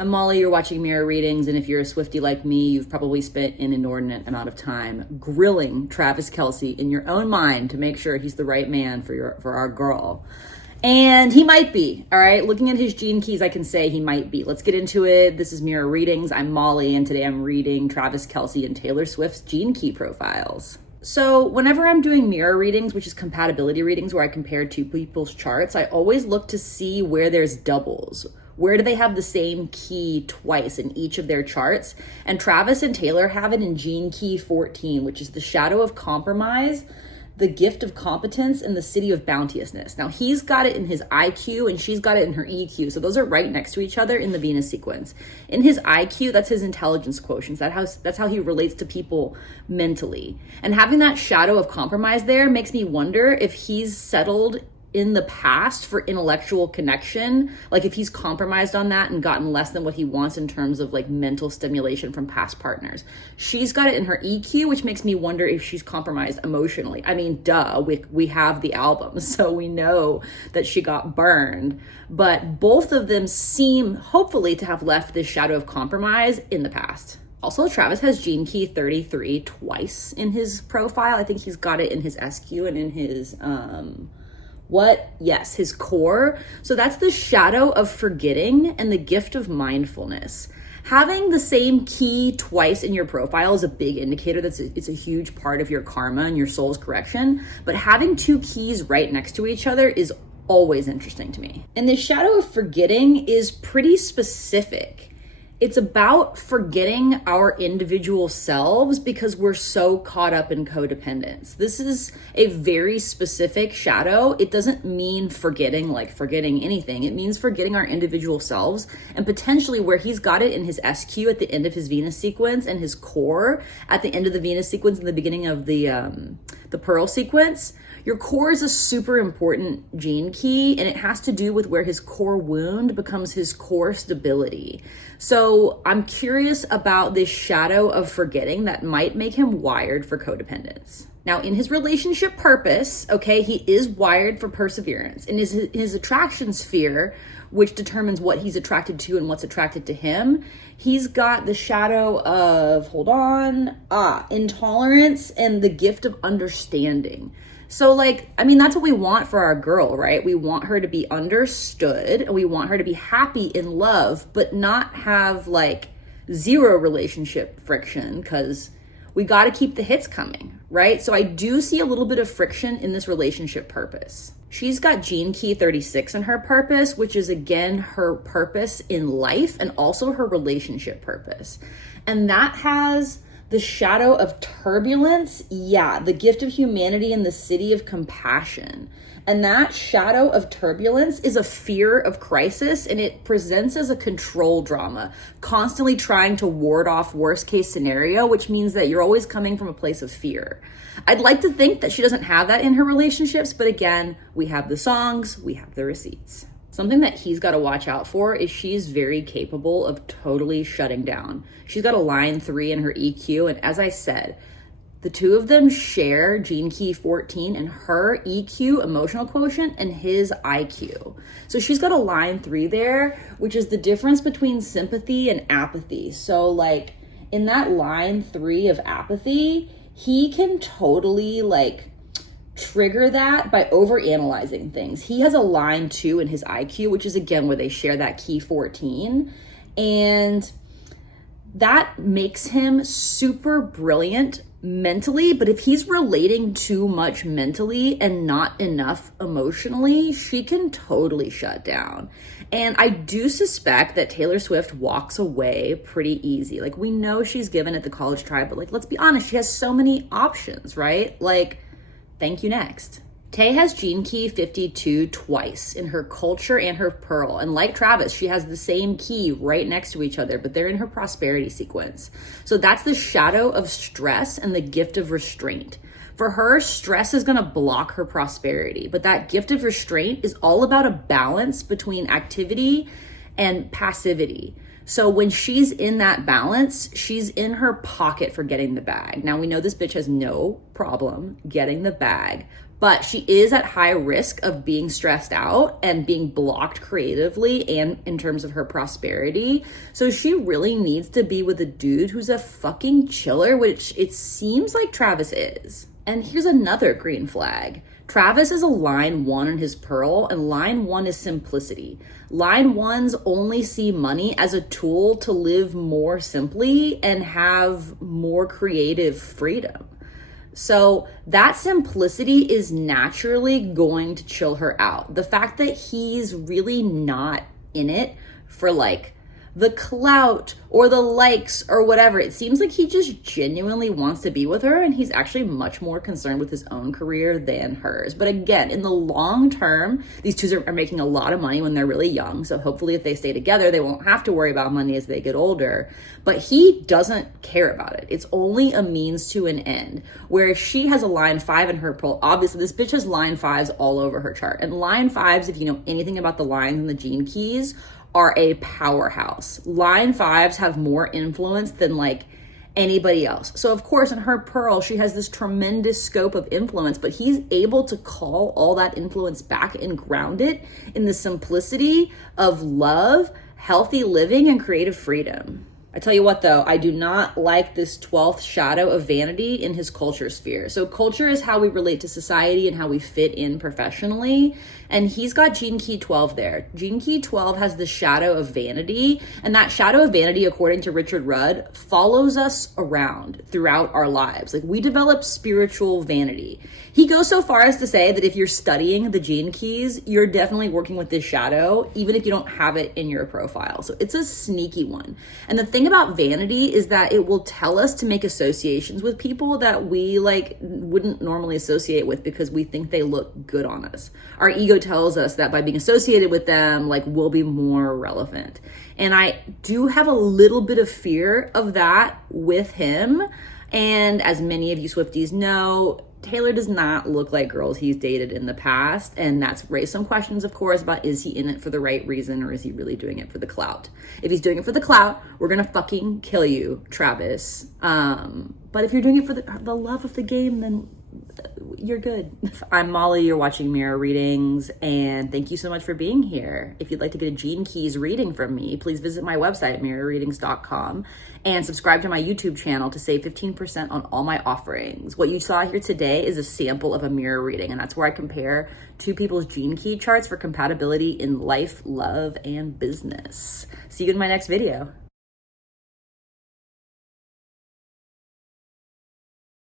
I'm Molly, you're watching Mirror Readings, and if you're a Swiftie like me, you've probably spent an inordinate amount of time grilling Travis Kelce in your own mind to make sure he's the right man for our girl. And he might be, all right? Looking at his gene keys, I can say he might be. Let's get into it. This is Mirror Readings. I'm Molly, and today I'm reading Travis Kelce and Taylor Swift's gene key profiles. So whenever I'm doing mirror readings, which is compatibility readings where I compare two people's charts, I always look to see where there's doubles. Where do they have the same key twice in each of their charts? And Travis and Taylor have it in gene key 14, which is the shadow of compromise, the gift of competence, and the city of bounteousness. Now he's got it in his IQ and she's got it in her EQ. So those are right next to each other in the Venus sequence. In his IQ, that's his intelligence quotient. That's how he relates to people mentally. And having that shadow of compromise there makes me wonder if he's settled in the past for intellectual connection, like if he's compromised on that and gotten less than what he wants in terms of like mental stimulation from past partners. She's got it in her EQ, which makes me wonder if she's compromised emotionally. I mean, duh, we have the album, so we know that she got burned, but both of them seem hopefully to have left this shadow of compromise in the past. Also, Travis has gene key 33 twice in his profile. I think he's got it in his SQ and in his, his core. So that's the shadow of forgetting and the gift of mindfulness. Having the same key twice in your profile is a big indicator that it's a huge part of your karma and your soul's correction. But having two keys right next to each other is always interesting to me. And the shadow of forgetting is pretty specific. It's about forgetting our individual selves because we're so caught up in codependence. This is a very specific shadow. It doesn't mean forgetting anything. It means forgetting our individual selves, and potentially where he's got it in his SQ at the end of his Venus sequence and his core at the end of the Venus sequence in the beginning of the Pearl sequence. Your core is a super important gene key, and it has to do with where his core wound becomes his core stability. So I'm curious about this shadow of forgetting that might make him wired for codependence. Now, in his relationship purpose, okay, he is wired for perseverance. In his attraction sphere, which determines what he's attracted to and what's attracted to him, he's got the shadow of, intolerance and the gift of understanding. So that's what we want for our girl, right? We want her to be understood and we want her to be happy in love, but not have zero relationship friction, because we got to keep the hits coming, right? So I do see a little bit of friction in this relationship purpose. She's got gene key 36 in her purpose, which is again her purpose in life and also her relationship purpose. And that has the shadow of turbulence, the gift of humanity and the city of compassion. And that shadow of turbulence is a fear of crisis, and it presents as a control drama, constantly trying to ward off worst case scenario, which means that you're always coming from a place of fear. I'd like to think that she doesn't have that in her relationships, but again, we have the songs, we have the receipts. Something that he's got to watch out for is she's very capable of totally shutting down. She's got a line 3 in her EQ, and as I said, the two of them share gene key 14 in her EQ, emotional quotient, and his IQ. So she's got a line 3 there, which is the difference between sympathy and apathy. So in that line 3 of apathy, he can totally trigger that by overanalyzing things. He has a line 2 in his IQ, which is again where they share that key 14. And that makes him super brilliant mentally, but if he's relating too much mentally and not enough emotionally, she can totally shut down. And I do suspect that Taylor Swift walks away pretty easy. We know she's given it the college try, but let's be honest, she has so many options, right? Thank you, next. Tay has gene key 52 twice in her culture and her pearl. And like Travis, she has the same key right next to each other, but they're in her prosperity sequence. So that's the shadow of stress and the gift of restraint. For her, stress is going to block her prosperity, but that gift of restraint is all about a balance between activity and passivity. So when she's in that balance, she's in her pocket for getting the bag. Now we know this bitch has no problem getting the bag, but she is at high risk of being stressed out and being blocked creatively and in terms of her prosperity. So she really needs to be with a dude who's a fucking chiller, which it seems like Travis is. And here's another green flag. Travis is a line 1 in his pearl, and line 1 is simplicity. Line 1s only see money as a tool to live more simply and have more creative freedom. So that simplicity is naturally going to chill her out. The fact that he's really not in it for like the clout or the likes or whatever, it seems like he just genuinely wants to be with her, and he's actually much more concerned with his own career than hers. But again, in the long term, these two are making a lot of money when they're really young, so hopefully if they stay together, they won't have to worry about money as they get older. But he doesn't care about it. It's only a means to an end. Where she has a line 5 in her pearl, obviously this bitch has line 5s all over her chart. And line 5s, if you know anything about the lines and the gene keys, are a powerhouse. Line 5s have more influence than like anybody else. So of course in her pearl, she has this tremendous scope of influence, but he's able to call all that influence back and ground it in the simplicity of love, healthy living, and creative freedom. I tell you what though, I do not like this 12th shadow of vanity in his culture sphere. So culture is how we relate to society and how we fit in professionally. And he's got gene key 12 there. Gene key 12 has the shadow of vanity. And that shadow of vanity, according to Richard Rudd, follows us around throughout our lives. Like we develop spiritual vanity. He goes so far as to say that if you're studying the gene keys, you're definitely working with this shadow, even if you don't have it in your profile. So it's a sneaky one. And the thing about vanity is that it will tell us to make associations with people that we like wouldn't normally associate with because we think they look good on us. Our ego tells us that by being associated with them, like we'll be more relevant. And I do have a little bit of fear of that with him. And as many of you Swifties know, Taylor does not look like girls he's dated in the past, and that's raised some questions, of course, about is he in it for the right reason or is he really doing it for the clout? If he's doing it for the clout, we're gonna fucking kill you, Travis. But if you're doing it for the love of the game, then you're good. I'm Molly, you're watching Mirror Readings, and thank you so much for being here. If you'd like to get a Gene Keys reading from me, please visit my website, mirrorreadings.com, and subscribe to my YouTube channel to save 15% on all my offerings. What you saw here today is a sample of a mirror reading, and that's where I compare two people's gene key charts for compatibility in life, love, and business. See you in my next video.